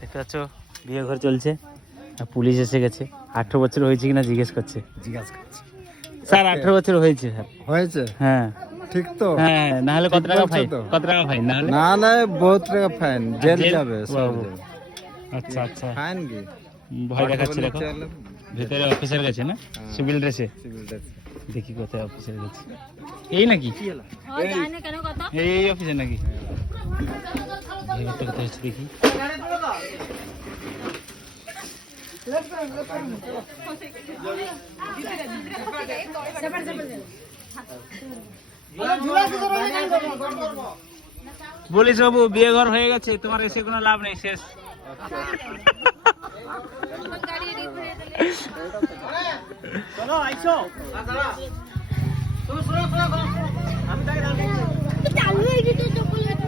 দেখতে পাচ্ছ বিয়ে ঘর চলছে, পুলিশ এসে গেছে। 18 বছর হয়েছে কিনা জিজ্ঞেস করছে। স্যার 18 বছর হয়েছে স্যার। হয়েছে? হ্যাঁ ঠিক তো? হ্যাঁ, না হলে কত টাকা ফাইন? কত টাকা ফাইন না হলে? না না, বহুত টাকা ফাইন, জেল যাবে সব বাবু। যাবে। আচ্ছা আচ্ছা, ফাইন কি ভয় দেখাচ্ছে দেখো। ভিতরে অফিসার গেছে না সিভিল ড্রেসে? Civil dress. দেখি কোথায় অফিসার গেছে। এই নাকি? এই অফিসার নাকি? ভিতরে কোথায় হচ্ছে দেখি। বলিস বাবু বিয়ে ঘর হয়ে গেছে, তোমার এসে কোনো লাভ নেই, শেষ। चालू आहे की तो चॉकलेट